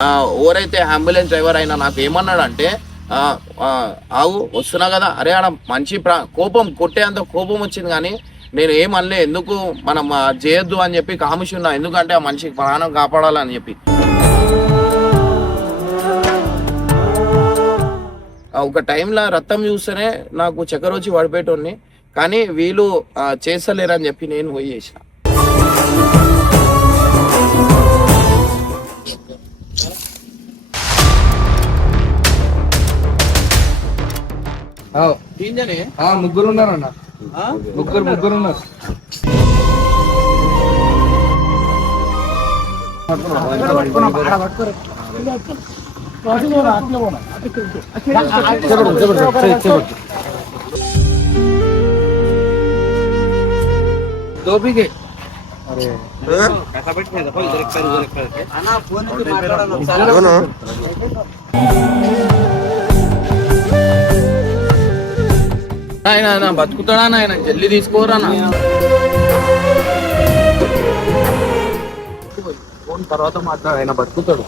ఎవరైతే ambulance driver అయినా నాకు ఏమన్నాడంటే ఆవు వస్తున్నా కదా, అరే ఆడ మంచి కోపం కొట్టేంత కోపం వచ్చింది, కానీ నేను ఏమనలే, ఎందుకు మనం చేయొద్దు అని చెప్పి కాముషి ఉన్నా, ఎందుకంటే ఆ మనిషికి ప్రాణం కాపాడాలని చెప్పి. ఒక టైంలో రక్తం చూస్తేనే నాకు చక్కెర వచ్చి పడిపోయేటోని, కానీ వీళ్ళు చేస్తలేరని చెప్పి నేను పోయి చేసిన. ముగ్గురు ఉన్నారన్న, ముగ్గురు ఉన్నారు. दो के अरे ऐसा बैठने का इधर एक पैर उधर एक पैर के ना फोन पे मारना साला ना నాయనా నా బతుకుతాడా నాయన, జల్లి తీసుకోరా నా ఫోన్ తర్వాత మాట్లాడు, ఆయన బతుకుతాడు.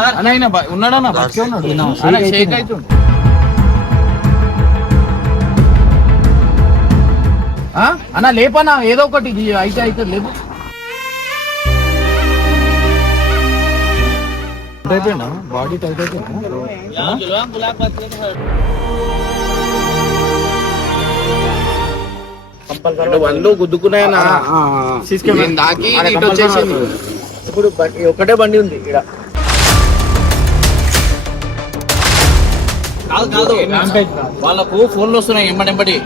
ఆయన ఉన్నాడన్నా, బతికే ఉన్నాడు, షేక్ అవుతుంది. అన్న లేపన్నా, ఏదో ఒకటి అయితే లేపు. అయిపోయినా బాడీ టైట్ అయిపోయినా, వందు గుద్దుకున్నాయన్నా దాకి వచ్చేసింది. ఇప్పుడు ఒకటే బండి ఉంది ఇక్కడ. వాళ్ళకు ఫోన్లు వస్తున్నాయి ఎంబడెంబడి.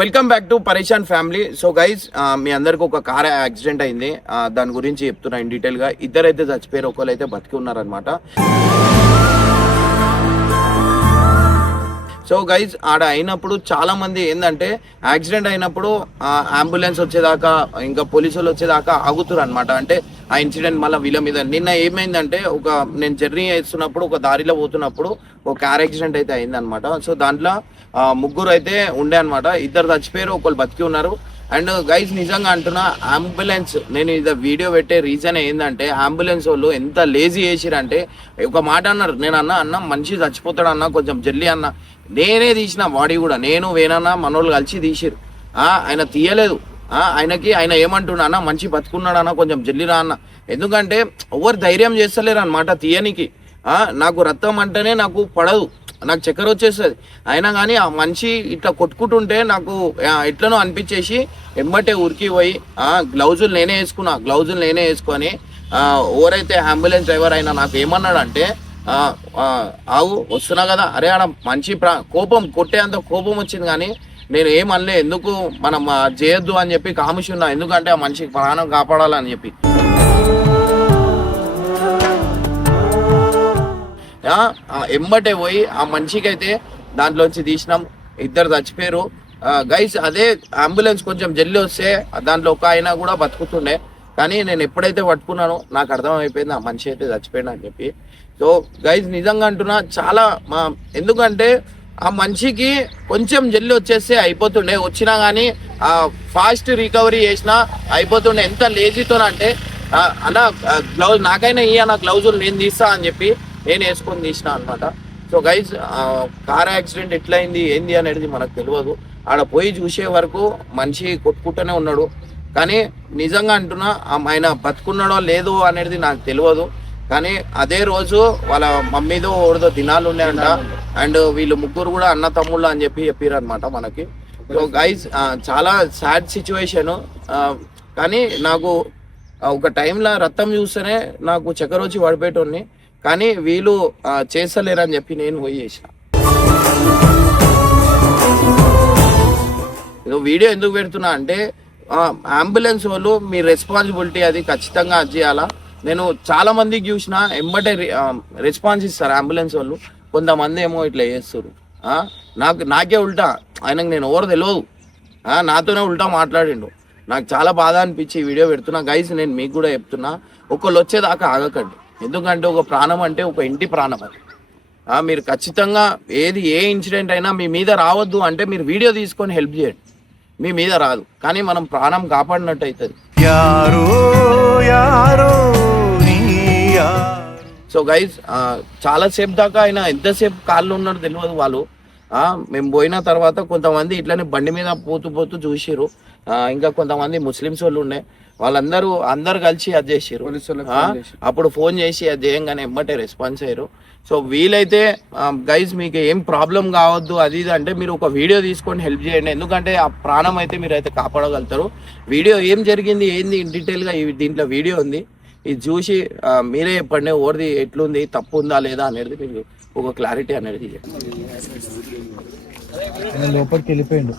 వెల్కమ్ బ్యాక్ టు పరేషాన్ ఫ్యామిలీ. సో గైజ్, మీ అందరికి ఒక కార్ యాక్సిడెంట్ అయింది, దాని గురించి చెప్తున్నా ఇన్ డీటెయిల్ గా. ఇద్దరైతే చచ్చిపోయారు, ఒకరైతే బతికి ఉన్నారనమాట. సో గైజ్, ఆడ అయినప్పుడు చాలా మంది ఏంటంటే యాక్సిడెంట్ అయినప్పుడు అంబులెన్స్ వచ్చేదాకా, ఇంకా పోలీసులు వచ్చేదాకా ఆగుతారు అనమాట. అంటే ఆ ఇన్సిడెంట్ మళ్ళీ వీళ్ళ మీద. నిన్న ఏమైందంటే, నేను జర్నీ చేస్తున్నప్పుడు ఒక దారిలో పోతున్నప్పుడు ఒక కార్ యాక్సిడెంట్ అయితే అయిందనమాట. సో దాంట్లో ముగ్గురు అయితే ఉండే అనమాట. ఇద్దరు చచ్చిపోయారు, ఒకళ్ళు బతికి ఉన్నారు. అండ్ గైజ్, నిజంగా అంటున్నా, అంబులెన్స్ నేను ఇది వీడియో పెట్టే రీజన్ ఏంటంటే, అంబులెన్స్ వాళ్ళు ఎంత లేజీ చేసిరంటే, ఒక మాట అన్నారు. నేను అన్న మనిషి చచ్చిపోతాడు అన్న, కొంచెం జల్లి అన్న. నేనే తీసిన బాడీ కూడా, నేను వేనన్నా మనోళ్ళు కలిసి తీసిరు. ఆయన తీయలేదు. ఆయన ఏమంటున్నా అన్న, మంచి బతుకున్నాడు అన్న, కొంచెం జల్లిరా అన్న. ఎందుకంటే ఎవరు ధైర్యం చేస్తలేరు అనమాట తీయనికి. నాకు రక్తం అంటేనే నాకు పడదు, నాకు చక్కెర వచ్చేస్తుంది. అయినా కానీ ఆ మనిషి ఇట్లా కొట్టుకుంటుంటే నాకు ఎట్లనో అనిపించేసి ఎంబటే ఉరికి పోయి గ్లౌజులు నేనే వేసుకొని ఎవరైతే అంబులెన్స్ డ్రైవర్ అయినా నాకు ఏమన్నాడంటే, ఆవు వస్తున్నా కదా, అరే ఆడ మంచి కోపం కొట్టేంత కోపం వచ్చింది, కానీ నేను ఏమనలే, ఎందుకు మనం చేయొద్దు అని చెప్పి కాముషి ఉన్నా, ఎందుకంటే ఆ మనిషికి ప్రాణం కాపాడాలని చెప్పి. ఎంబటే పోయి ఆ మనిషికి అయితే దాంట్లోంచి తీసినాం. ఇద్దరు చచ్చిపోయారు గైస్. అదే అంబులెన్స్ కొంచెం జల్లి వస్తే దాంట్లో ఒక ఆయన కూడా బతుకుతుండే, కానీ నేను ఎప్పుడైతే పట్టుకున్నానో నాకు అర్థమైపోయింది ఆ మనిషి అయితే చచ్చిపోయినా అని చెప్పి. సో గైస్, నిజంగా అంటున్నా, చాలా ఎందుకంటే ఆ మనిషికి కొంచెం జల్లి వచ్చేస్తే అయిపోతుండే, వచ్చినా కానీ ఫాస్ట్ రికవరీ చేసినా అయిపోతుండే. ఎంత లేజీతోనంటే, అన్న గ్లౌజ్ నాకైనా నా గ్లౌజులు నేను తీస్తా అని చెప్పి నేను వేసుకొని తీసిన అనమాట. సో గైజ్, కార్ యాక్సిడెంట్ ఎట్లయింది ఏంది అనేది మనకు తెలియదు. ఆడ పోయి చూసే వరకు మనిషి కొట్టుకుంటూనే ఉన్నాడు, కానీ నిజంగా అంటున్నా, ఆయన బతుకున్నాడో లేదో అనేది నాకు తెలియదు. కానీ అదే రోజు వాళ్ళ మమ్మీదో ఓడిదో దినాలు ఉన్నాయంట. అండ్ వీళ్ళు ముగ్గురు కూడా అన్న తమ్ముళ్ళు అని చెప్పారు అనమాట మనకి. సో గైజ్, చాలా సాడ్ సిచ్యువేషన్. కానీ నాకు ఒక టైంలో రక్తం చూస్తేనే నాకు చక్కెర వచ్చి పడిపోయేటోని, కానీ వీళ్ళు చేస్తలేరని చెప్పి నేను పోయి చేసిన. వీడియో ఎందుకు పెడుతున్నా అంటే, అంబులెన్స్ వాళ్ళు మీ రెస్పాన్సిబిలిటీ అది ఖచ్చితంగా చేయాలా. నేను చాలా మందికి చూసిన ఎంబటే రెస్పాన్స్ ఇస్తారు అంబులెన్స్ వాళ్ళు. కొంతమంది ఏమో ఇట్లా చేస్తారు. నాకే ఉల్టా, ఆయనకు నేను ఎవరు తెలియదు, నాతోనే ఉల్టా మాట్లాడిండు. నాకు చాలా బాధ అనిపించి వీడియో పెడుతున్నా. గైస్, నేను మీకు కూడా చెప్తున్నా, ఒకళ్ళు వచ్చేదాకా ఆగకండి. ఎందుకంటే ఒక ప్రాణం అంటే ఒక ఇంటి ప్రాణం అది. మీరు ఖచ్చితంగా ఏ ఇన్సిడెంట్ అయినా మీ మీద రావద్దు అంటే మీరు వీడియో తీసుకొని హెల్ప్ చేయండి. మీ మీద రాదు కానీ మనం ప్రాణం కాపాడినట్టు అవుతుంది. సో గైజ్ చాలాసేపు దాకా ఆయన ఎంతసేపు కాళ్ళు ఉన్నాడు తెలియదు. వాళ్ళు మేము పోయిన తర్వాత కొంతమంది ఇట్లనే బండి మీద పోతూ చూసిరు. ఇంకా కొంతమంది ముస్లిమ్స్ వాళ్ళు ఉండే అందరు కలిసి అది చేసిరు. అప్పుడు ఫోన్ చేసి అది చేయంగానే ఎమ్మటే రెస్పాన్స్ అయ్యారు. సో వీలైతే గైజ్ మీకు ఏం ప్రాబ్లం కావద్దు అది ఇది అంటే మీరు ఒక వీడియో తీసుకొని హెల్ప్ చేయండి. ఎందుకంటే ఆ ప్రాణం అయితే మీరు అయితే కాపాడగలుగుతారు. వీడియో ఏం జరిగింది ఏంది డీటెయిల్గా దీంట్లో వీడియో ఉంది. ఇది చూసి మీరే చెప్పండి ఓడిది ఎట్లుంది, తప్పు ఉందా లేదా అనేది మీకు ఒక క్లారిటీ అనేది. లోపలికి వెళ్ళిపోయిండు.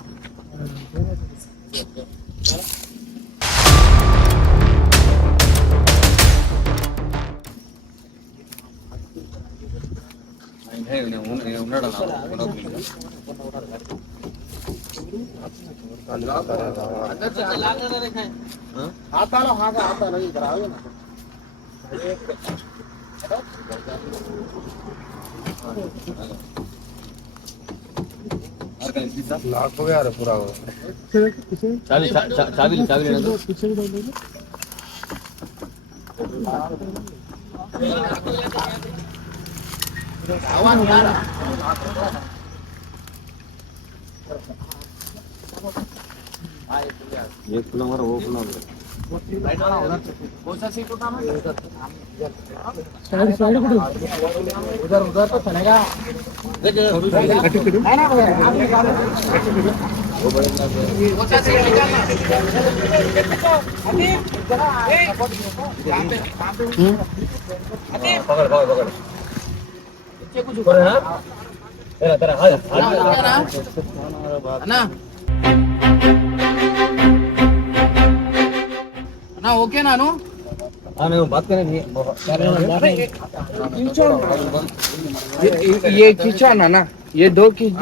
लाख हो गया पूरा चाबी ये खुला हमारा वो खुला उधर उधर तो चलेगा. ओके नानू बात करें ये खींचा ना ये दो खींच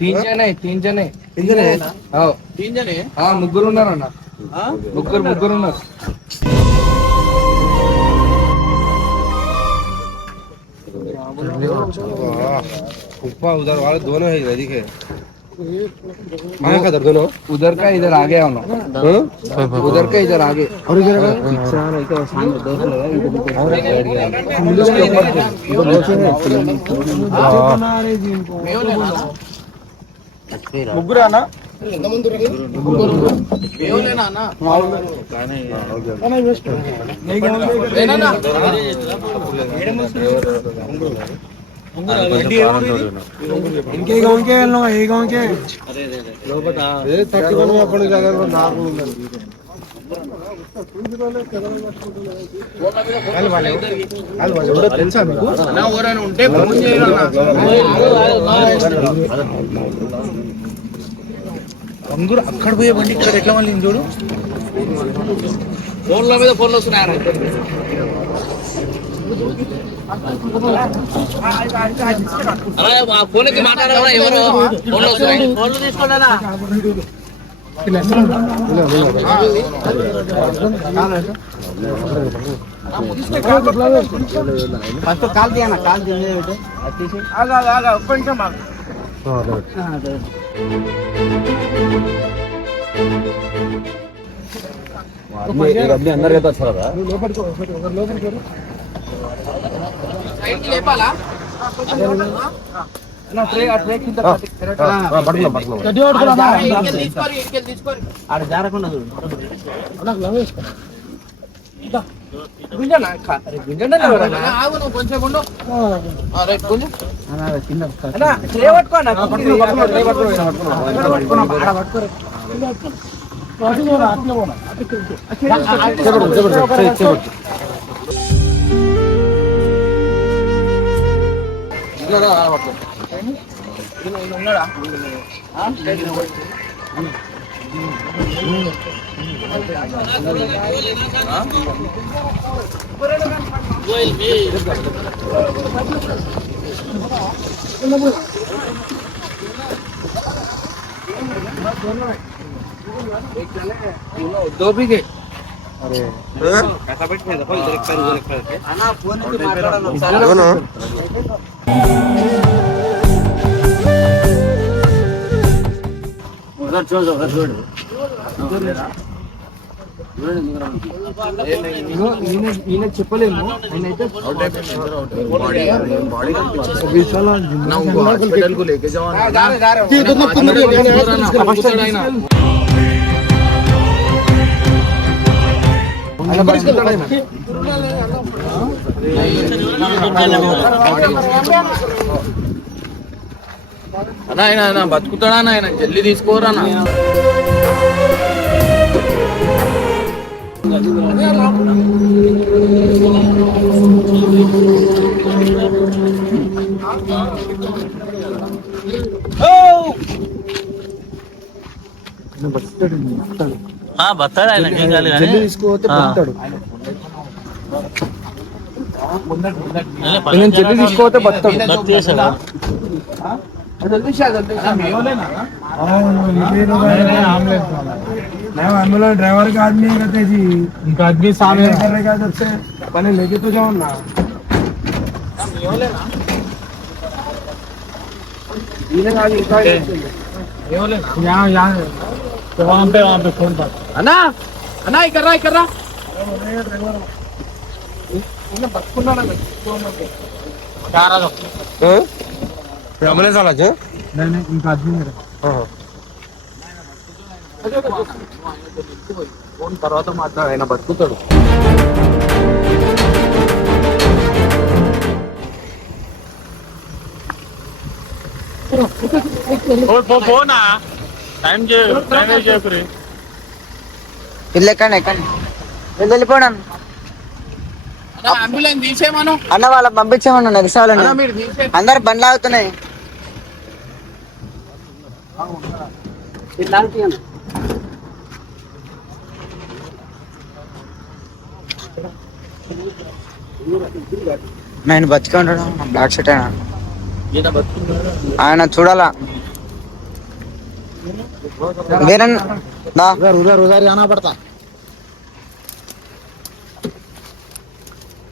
तीन जन है तीन जन मुग्गुरु उన్నారు అన్న मुग्गुरु उన్నారు ऊपर उधर वाले दोनों है दिखे का दोनों उधर का इधर आगे आओ उधर का इधर आगे और इधर मुग्गुरा ना इनके गांव के लोग ये गांव के लो बता ये 31 में अपन जगह पर नाम हल वाले उड़ा తెలుసా మీకు నా ఓరన ఉంటే ఫోన్ చేయాలన్నా అంగురు అక్కడ పోయే బండి ఇక్కడ ఎట్లా మళ్ళీ చూడు ఫోన్ల మీద ఫోన్లు వస్తున్నాయరా అరే ఆ ఫోన్ కి మాట్లాడారా ఎవరు ఫోన్లు వస్తున్నాయి ఫోన్లు తీసుకోలేదా ఫస్ట్ కాల్ దియనా కాల్ దియే బేटे अच्छे आगा आगा కొంచెం ఆగు आदमी अंदर रहता अच्छा रहा लोपट को लोपट करो साइड की लेपाला ना ट्रे కింద పడుకున్నా గడ్డి పడుకున్నా ఇంకెల్ తీసుకోరి ఆడ జారకుండా చూడు నాకు లవ్ చేసుకో ఇదా గుంజనా అరే గుంజనా నా ఆగు నువ్వు కొంచెం ఉండు రైట్ గుంజ అన్న కింద అన్న ట్రే పట్టుకో నా పట్టుకో ట్రే పట్టుకో ఆడ పట్టుకో పట్టుకో అట్లా పోనా అట్లా ఉన్నాడా दो भी गए अरे उधर छोड़ उधर छोड़ ఈయన చెప్పలేము ఆయన అయితే हॉस्पिटल को लेके जाओ అన్నా ఆయన బతుకుతాడా ఆయన జల్దీ తీసుకోరా బతాడు ఆయన తీసుకోతే బతాడు జల్దీ తీసుకోతే బతాడు एम्बुलेंस ड्राइवर का आदमी कहते जी उनका आदमी सामने कर रहे क्या से पहले लेके तो जाओ ना यहाँ तो वहाँ पे फोन पर అన్నా అన్నా ఇక్కడ రా एम्बुलेंस वाला जो नहीं उनका आदमी मेरा ఫోన్ తర్వాత మాట్లాడు ఆయన బతుకుతాడు పోనా టైం చేయకురి ఇల్లు ఎక్కండి వెళ్ళిపోవడం అంబులెన్స్ తీసేమను అన్న వాళ్ళకి పంపించామన్నా నెగసాలని అన్నా మీరు తీసే అందరు బండ్లు ఆగుతున్నాయి నేను బతికే ఉంటాడు బ్లాక్ షర్ట్ అయినా ఈయన బతుకున్నాడు ఆయన చూడాలా వేరే దా उधर उधर जाना पड़ता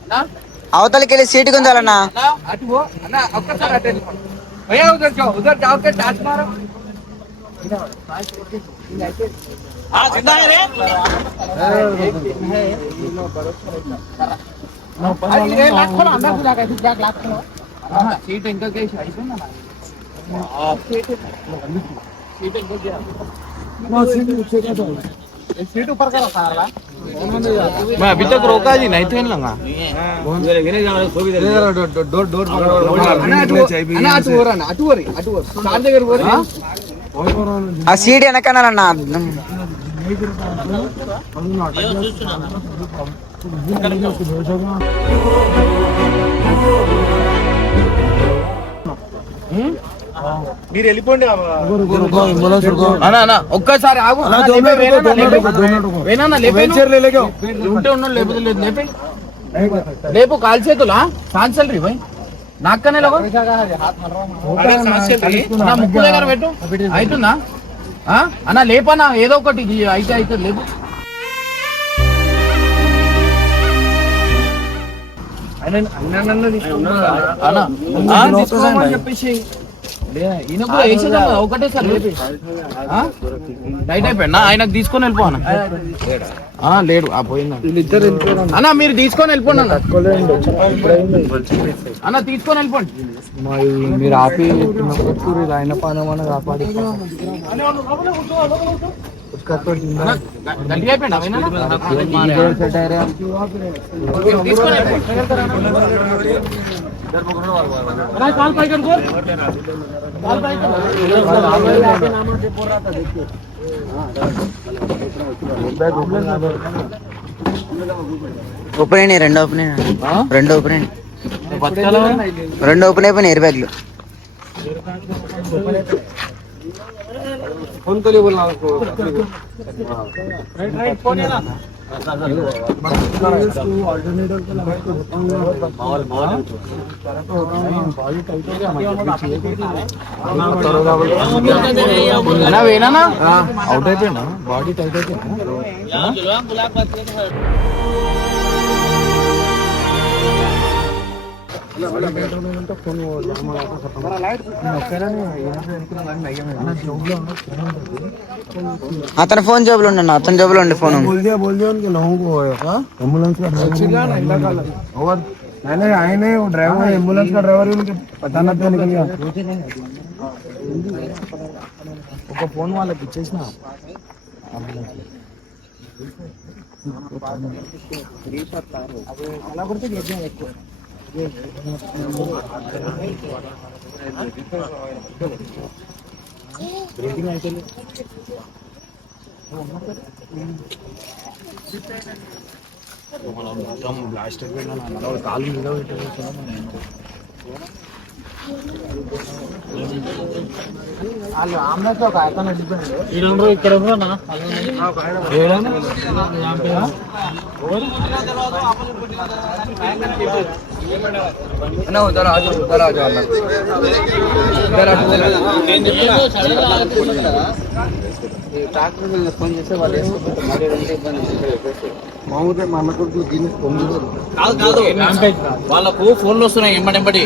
అన్నా అవతలకి వెళ్ళి సీటు గుంజాలన్నా అన్నా అటు పో అన్నా ఒక్కసారి అటు వెళ్ళిపో భయ్యా ఉధర్ जाओ के टाच मारो सीट इनका कैसे అయిపోయిందా सीट इनका सीट ऊपर करो सारा मैं अभी तक रोका जी नहीं थे लगा అటు సార్ దగ్గర పోరి ఆ సీట్ వెనకనాలన్నా మీరు వెళ్ళిపోండి అన్నా అన్నా ఒక్కసారి ఆగు ఉంటే ఉన్నాడు లేకపోతే లేదు లేపే లేపు కాల్ చేతులా కాన్సల్ రీ భాయ్ నాకనే లోగో నా ముక్కు దగ్గర పెట్టు అవుతుందా అన్నా లేపన్నా ఏదో ఒకటి అయితే అవుతుంది లేపు అన్నా చెప్పేసి ఈయన కూడా వేసేదా ఒకటే సార్ లేపి నైట్ అయిపోయినా ఆయనకు తీసుకొని వెళ్ళిపోనా లేడు ఆ పోయిందా అన్న మీరు తీసుకొని వెళ్ళిపోండి అన్న తీసుకొని వెళ్ళిపోండి మీరు ఆపి ఆయన పానమాన కాపాడి గట్టిగా అయిపోయిందా తీసుకొని ఓపెన్ అయినాయి రెండు ఓపెన్ ఓపెన్ అయిపోయినాయి ఎయిర్ బ్యాగ్లు फोन करिए बोलना उसको ऑल्टरनेटर को लगा के అన్నా వేనా అవుట్ అయిపోయినా బాడీ టైట్ అయిపోయినా అతని ఫోన్ జేబులో ఉండి అతని జేబులో ఉండి ఫోన్ बोल दिया उनके लोगों को एम्बुलेंस का ड्राइवर और मैंने आए नहीं वो ड्राइवर एम्बुलेंस का ड्राइवर ही उनके पता न था निकल गया ఒక ఫోన్ వాళ్ళకి ఇచ్చేసిన అలా కొడితే చేద్దాం ఎక్కువ బ్రీతింగ్ అయితే బ్లాస్ట్ అయిపోయినా కాలు మీద వాళ్ళు ఆమ్లెట్ ఒక ఆయన ఇక్కడ ట్రాక్టర్ ఫోన్ చేస్తే వాళ్ళు మామూలుగా మా అన్న కొడుకు దీన్ని కాదు వాళ్ళకు ఫోన్లు వస్తున్నాయి ఎంబడి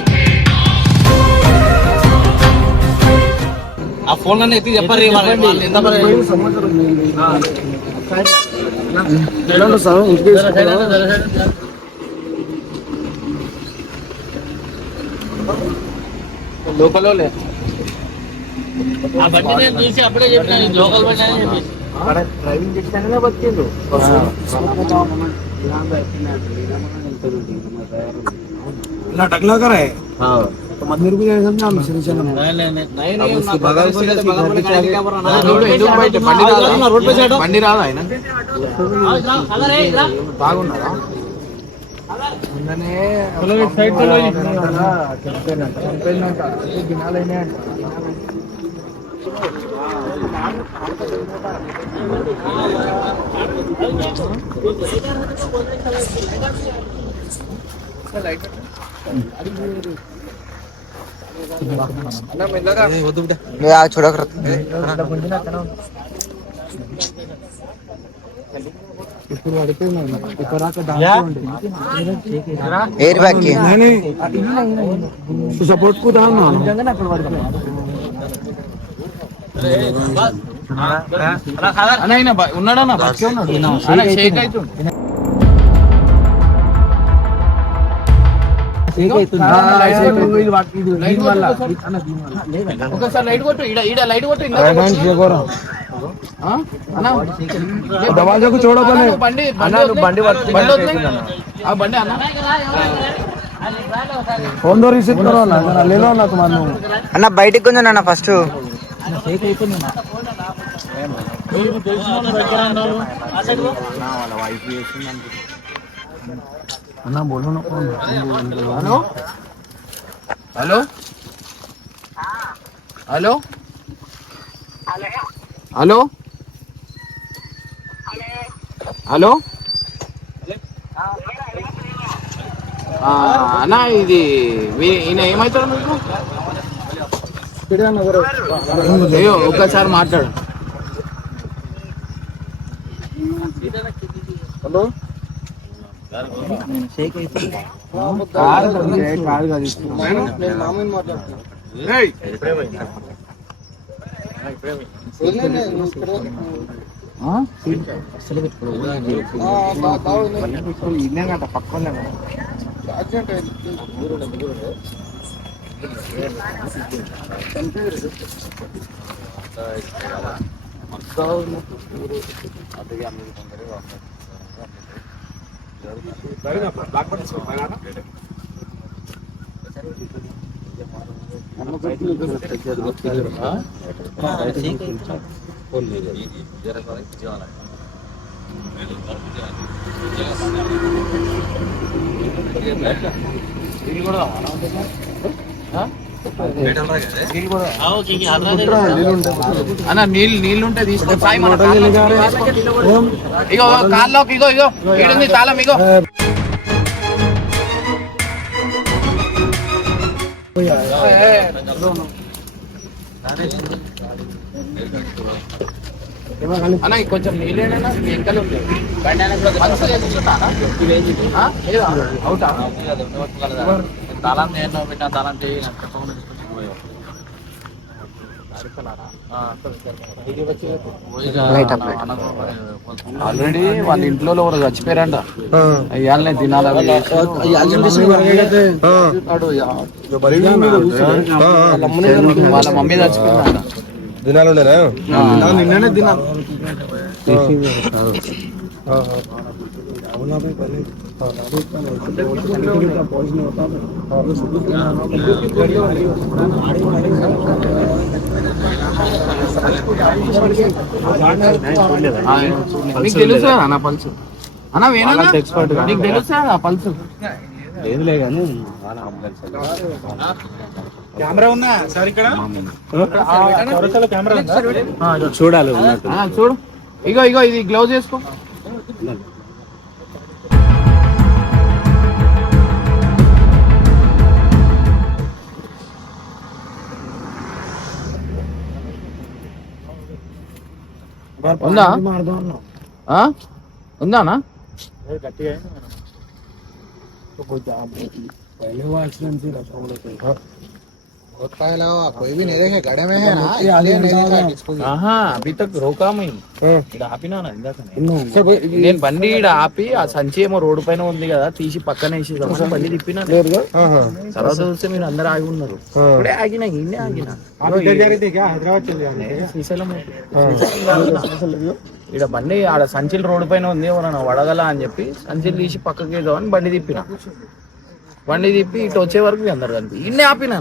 ఆ ఫోన్ అన్నీ ఎత్తి చెప్పారు లోకల్ చూసి అప్పుడే చెప్పిన లోకల్ డ్రైవింగ్ చేస్తానే బతికిండు ఇలా టక్లా करे तो मंदिर को जाए समझा हम श्री चंद्र नहीं उसके बगल से रोड पे चढ़ो బండి రాదా ఆయన బాగున్నారా సైడ్ దినాలైనా చూడక ఇప్పుడు పడిపోయినా ఇక్కడ ఎయిర్ బ్యాగ్ కి సపోర్ట్ కు దాన్నా అన్న ఉన్నాడన్నా బతికే ఉన్నాడు షేక్ అవుతుంది ఒకసారి లైట్ కొట్టు ఈడ లైట్ కొట్టు दरवाजा को छोड़ो पहले బండి బండి ఆ బండి అన్న फोन दो रिसीव करो ना जरा ले लो ना तुम्हारे అన్న బయటికి కొంచెం అన్న ఫస్ట్ अन्ना बोलो ना कौन hello hello hello hello hello అన్నా ఇది ఈయన ఏమవుతాడు మీకు అయ్యో ఒక్కసారి మాట్లాడు హలో పక్కన అన్న నీళ్ళు ఉంటే తీసుకో సాయి మన ఇగో కాల్లోకి ఇగో ఈడుంది తాళం ఇగో అన్న కొంచెం నీళ్ళేనా వెంకలు అవుతా తాళం నేను పెట్టిన తాళం చేయి ఆల్రెడీ వాళ్ళ ఇంట్లో ఎవరు చచ్చిపోయారంట అయ్యాలనే తినాలి వాళ్ళ మమ్మీ చచ్చిపోయిందంట దినాలు నిన్ననే దినాలు నీకు తెలుసా అన్న పల్సు అన్న వేనా నీకు తెలుసా పల్సు లేదులే కానీ కెమెరా ఉందా సార్ ఇక్కడ కెమెరా చూడాలి చూడు ఇగో ఇది గ్లౌజ్ వేసుకో ఉందా ఉందానా कोई भी नहीं देखे गड़े में है ना అభి తక్ రోకా ఆపినా నేను బండి ఈడ ఆపి ఆ సంచి ఏమో రోడ్డు పైన ఉంది కదా తీసి పక్కన వేసి బండి తిప్పినా తర్వాత చూస్తే మీరు అందరు ఆగి ఉన్నారు ఇప్పుడే ఆగినా ఇన్నే ఆగినా ఈడ బండి ఆడ సంచిలు రోడ్డు పైన ఉంది ఎవరన్నా వడగల అని చెప్పి సంచిలు తీసి పక్కకి వేద్దామని బండి తిప్పిన బండి తిప్పి ఇటు వచ్చే వరకు అందరు కనిపి ఇన్నే ఆపినా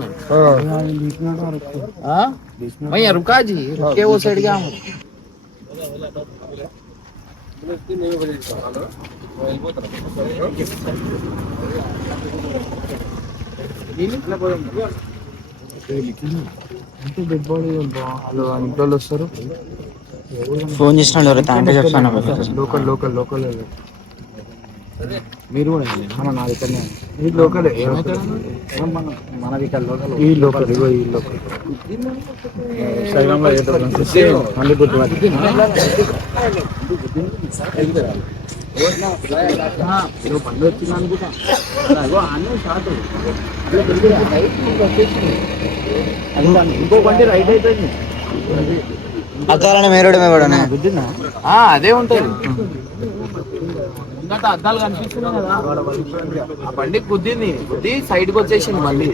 भैया रुका जी रुके वो साइड गया ఇంట్లో వస్తారు ఫోన్ చేసిన అంటే చెప్తాను లోకల్ మీరు కూడా నా దగ్గరనే ఈ లోకల్ మన ఇక్కడ లోకల్ ఈ లోకల్ ఈ లోకల్ సైలంలో ఏదో మళ్ళీ బండి వచ్చింది అనుకుంటా ఇంకో బండి రైట్ అవుతుంది అద్దాలని మేరడమే కూడా అదే ఉంటది ఇంకా అద్దాలు కనిపిస్తున్నాయి కదా ఆ బండి గుద్ది సైడ్కి వచ్చేసింది మళ్ళీ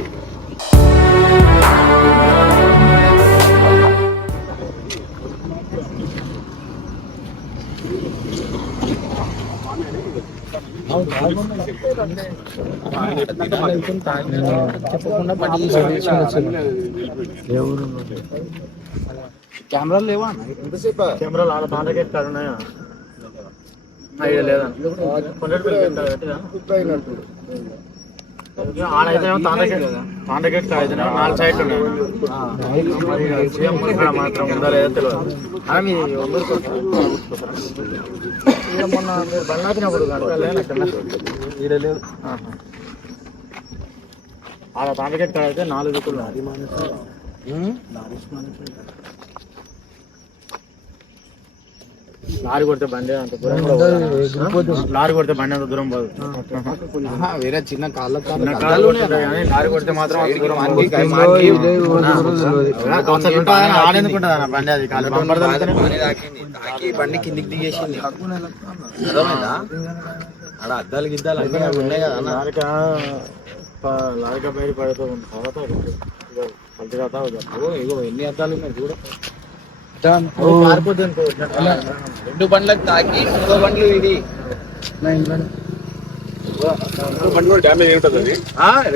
చెప్పకుండా బండి కెమెరాలు లేవా కెమెరాలు ఆడ తాండగేట్ కాడ ఉన్నాయా లేదా ఆడైతే తాండగేట్ కాడ 4 సైడ్లు ఉన్నాయి మాత్రం ఉందా లేదా తెలియదు మొన్న బండ్లాపినప్పుడు లేదు ఆడ తాండగేట్ కాడ అయితే 4 దిక్కులు లారీ కొడితే బండి అంత దూరం లారీ కొడితే బండి అంత దూరం పోదు వేరే చిన్న కాళ్ళ లారీ కొడితే మాత్రం ఆడేందుకుంటా బండి అది బండి కిందికి దిగేసింది ఆడ అద్దాలు గిద్దాలు అన్నీ ఉన్నాయి కదా లారీకా బయట పడుతూ ఇగో ఎన్ని అద్దాలు ఉన్నాయి చూడ 2 బండ్లకు తాకి 2 బండ్లు ఇది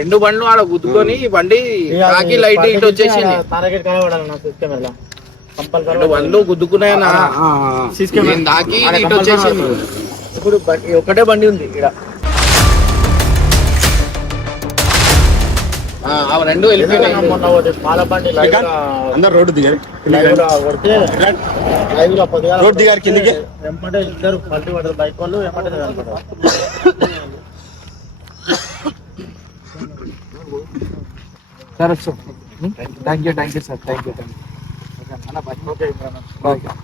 2 బండ్లు ఆడ గుద్దుకొని బండి తాకి లైట్ ఇటు వచ్చేసింది 2 బండ్లు గుద్దుకున్నాయన్నా తాకి ఇటు వచ్చేసింది ఇప్పుడు ఒకటే బండి ఉంది ఇక్కడ ఆ రెండు వెళ్ళిపోయినాయి. అందరు రోడ్డు దిగారు రోడ్డు దిగారు కిందికి ఇద్దరు పల్టీ పడ్డారు బైక్ వాళ్ళు ఎమ్మటే సరే sir thank you sir thank you